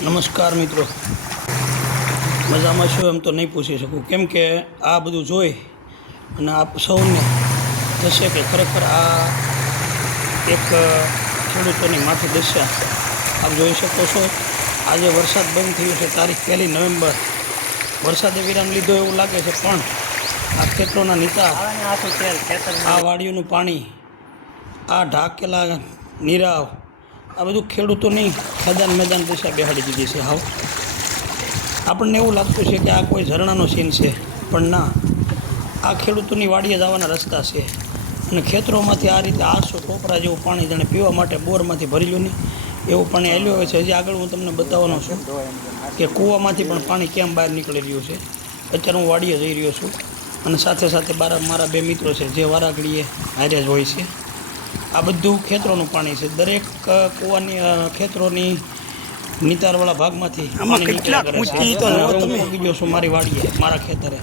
નમસ્કાર મિત્રો, મજામાં છો એમ તો નહીં પૂછી શકું, કેમ કે આ બધું જોઈ અને આપ સૌને થશે કે ખરેખર આ એક ખેડૂતોની માઠી દશા આપ જોઈ શકો છો। આજે વરસાદ બંધ થયો છે, તારીખ 1 નવેમ્બર। વરસાદે વિરામ લીધો એવું લાગે છે, પણ આ ખેતરોના નીતા, આ વાડીઓનું પાણી, આ ઢાકેલા નીરાવ, આ બધું ખેડૂતોની ખદાન મેદાન દિશા બેહાડી દીધી છે। હાવ આપણને એવું લાગતું છે કે આ કોઈ ઝરણાનો સીન છે, પણ ના, આ ખેડૂતોની વાડીએ જવાના રસ્તા છે। અને ખેતરોમાંથી આ રીતે 800 ટોપરા જેવું પાણી જાણે પીવા માટે બોરમાંથી ભરેલું નહીં એવું પાણી આવેલું હોય છે। હજી આગળ હું તમને બતાવવાનો છું કે કૂવામાંથી પણ પાણી કેમ બહાર નીકળી રહ્યું છે। અત્યારે હું વાડીએ જઈ રહ્યો છું અને સાથે સાથે મારા 2 મિત્રો છે જે વારાઘડીએ હારે જ હોય છે। આ બધું ખેતરોનું પાણી છે, દરેક કૂવાની ખેતરોની નિતારવાળા ભાગમાંથી ગયો છું મારી વાડીએ, મારા ખેતરે।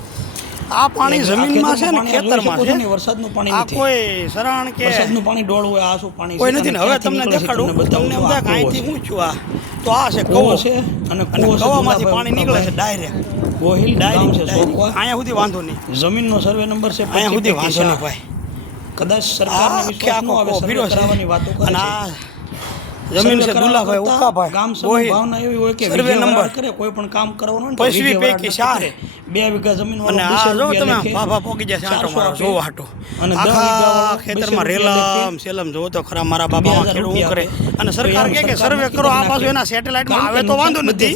આ પાણી જમીનમાં છે ને ખેતરમાં છે, વરસાદનું પાણી આ નથી, કોઈ સરાણ કે વરસાદનું પાણી ડોળ હોય, આ શું પાણી કોઈ નથી ને। હવે તમને દેખાડું, તમને બધા અહીંથી હું છું, આ તો આ છે કૂવો છે અને કૂવામાંથી પાણી નીકળે છે ડાયરેક્ટ ગોહિલ ગામ છે સોકવા। અહીંયા સુધી વાંધો નહીં, જમીનનો સર્વે નંબર છે, અહીંયા સુધી વાંધો નહીં ભાઈ। કદાચ સરકારને વિશ્વાસ ન આવે, સર્વે કરાવવાની વાતો કરે છે। જમીન છે દુલાભાઈ ઉકાભાઈ ગામ સમૂહ ભાવના એવી હોય કે સર્વે નંબર કરે, કોઈ પણ કામ કરવાનું હોય પૈસવી પૈકી 4 2 વીઘા જમીન અને આ જો તમે ભાભા પોકી જશે આટો મારો જોવા હાટો અને 10 વીઘા ખેતરમાં રેલમ સેલમ જોવો તો ખરા મારા બાપા ખેડૂત શું કરે। અને સરકાર કહે કે સર્વે કરો, આ પાછું એના સેટેલાઇટમાં આવે તો વાંધો નથી,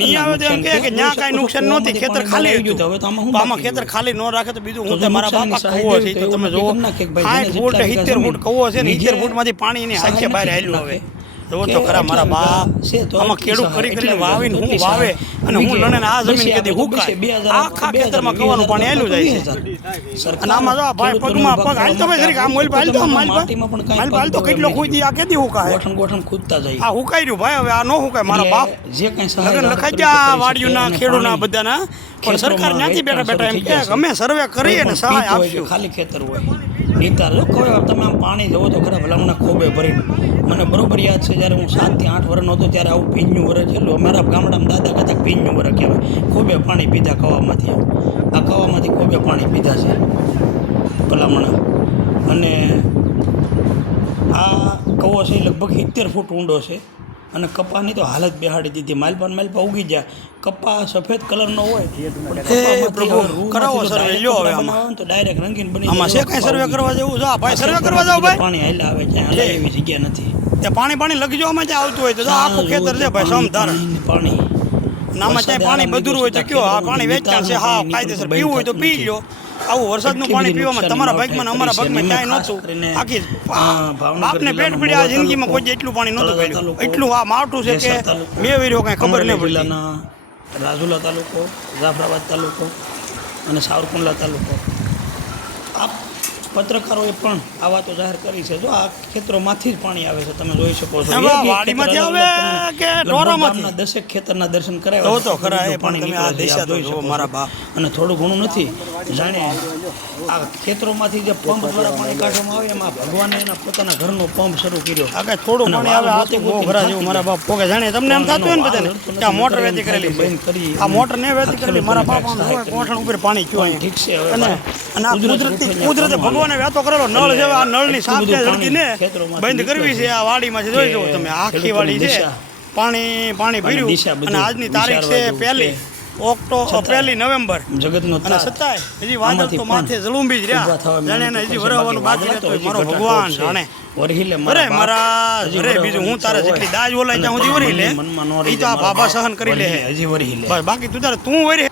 નહીં આવે તો એમ કહે કે ન્યા કાંઈ નુકસાન નહોતી, ખેતર ખાલી હતું। હવે તો આમાં ખેતર ખાલી ન રાખે તો બીજું હું તો મારા બાપા કૂવો છે તો તમે જોવો 60 ફૂટ 70 ફૂટ કૂવો છે ને 70 ફૂટમાંથી પાણી એની આંખે બહાર આવેલું। હવે જો તો ખરા મારા બાપ આમાં ખેડૂત કરીને વાવીને હું વાવે અને હું લણે આ જમીન કદી હુકાય, આખા ખેતરમાં કવાનું પાણી આવેલું જાય છે। અને આમાં જો ભાઈ પગમાં પગ હાલ તો ભાઈ જરીક આ મોલ હાલ તો હાલ તો કેટલો ખુદી આ કેદી હુકાય, ગોઠણ ખુદતા જાય, આ હુકાઈ રહ્યું ભાઈ। હવે આ ન હુકાય મારા બાપ, જે કઈ લગન લખાઈ ગયા વાડીઓના ખેડૂતના બધાના, પણ સરકાર ત્યાંથી બેઠા એમ કે અમે સર્વે કરી અને સહાય આપશું। ખાલી ખેતર હોય નીતાર જો કહો તમે આમ પાણી જવો તો ખરા ભલામણા ખોબે ભરીને। મને બરોબર યાદ છે જ્યારે હું 7 થી 8 વર્ષનો હતો ત્યારે આવું ભીંજનું વરસ છેલ્લું અમારા ગામડામાં દાદા કહેતા ભીંજનું વરસ કહેવાય, ખોબે પાણી પીધા કવામાંથી, આ કવામાંથી ખોબે પાણી પીધા છે ભલામણા। અને આ કવો છે લગભગ 70 ફૂટ ઊંડો છે અને કપાની તો હાલત બેહાડી દીધી, માલપા ઉગી ગયા। કપા સફેદ કલરનો હોય તો ડાયરેક્ટ રંગીન બની જાય। સર્વે કરવા જેવું છે ભાઈ, સર્વે કરવા જાવ ભાઈ, પાણી હાલ્યા આવે છે, એવી જગ્યા નથી તે પાણી લગી જવામાં ત્યાં આવતું હોય તો આખું ખેતર છે ભાઈ સમધાર પાણી નામાં ત્યાં પાણી બધું હોય તો કયો આ પાણી વેચાણ છે, હા કાયદેસર પીવું હોય તો પી લો। આવું વરસાદનું પાણી પીવામાં તમારા ભાગમાં અમારા ભાગમાં ક્યાંય નહોતું, આખી બાપને પેટ પીડ્યા આ જિંદગીમાં કોઈ એટલું પાણી નહોતું પીડ્યું એટલું આ માવઠું છે કે 2 વીરો કાંઈ ખબર નહીં પડી। રાજુલા તાલુકો, જાફરાબાદ તાલુકો અને સાવરકુંડલા તાલુકો, આ પત્રકારોએ પણ આ વાતો જાહેર કરી છે। જો આ ખેતરોમાંથી જ પાણી આવે છે, તમે જોઈ શકો છો, વાડીમાંથી આવે કે ઢોરામાંથી 10 ખેતરના દર્શન કરાવ્યા તો ખરા એ પાણી તમે આ દેશા જોઈ શકો મારા બાપ। અને થોડું ઘણું નથી જાણે આ ખેતરોમાંથી જે પંપ દ્વારા પાણી કાઢવામાં આવે એમાં ભગવાને એના પોતાના ઘરનો પંપ શરૂ કર્યો। આગળ થોડું પાણી આવે આ તો બહુ ઘરા જેવું મારા બાપ પોકે જાણે તમને એમ થતું હોય ને બધાને કે આ મોટર વેતી કરેલી બંધ કરી, આ મોટર ને વેતી કરેલી મારા બાપ આમ હોય કોઠણ ઉપર પાણી ક્યો અહીં ઠીક છે। અને આ કુદરતે ભગવાને વેતો કરેલો નળ છે, આ નળની સાપને જળકીને બંધ કરવી છે આ વાડીમાં છે, જોઈ જુઓ તમે આખી વાડી છે પાણી ભર્યું। અને આજની તારીખ છે 1 નવેમ્બર જગતનો અને છતાંય હજી વાદળ તો માથે જલુંબી જ રહ્યા, જાણે એને હજી વરવાનું બાકી રહેતો હોય મારો ભગવાન જાણે। અરે મારા અરે બીજું હું તારે જેટલી દાજ બોલાય ત્યાં સુધી વરી લે, એ તો આ બાબા સહન કરી લે, બાકી તું વરી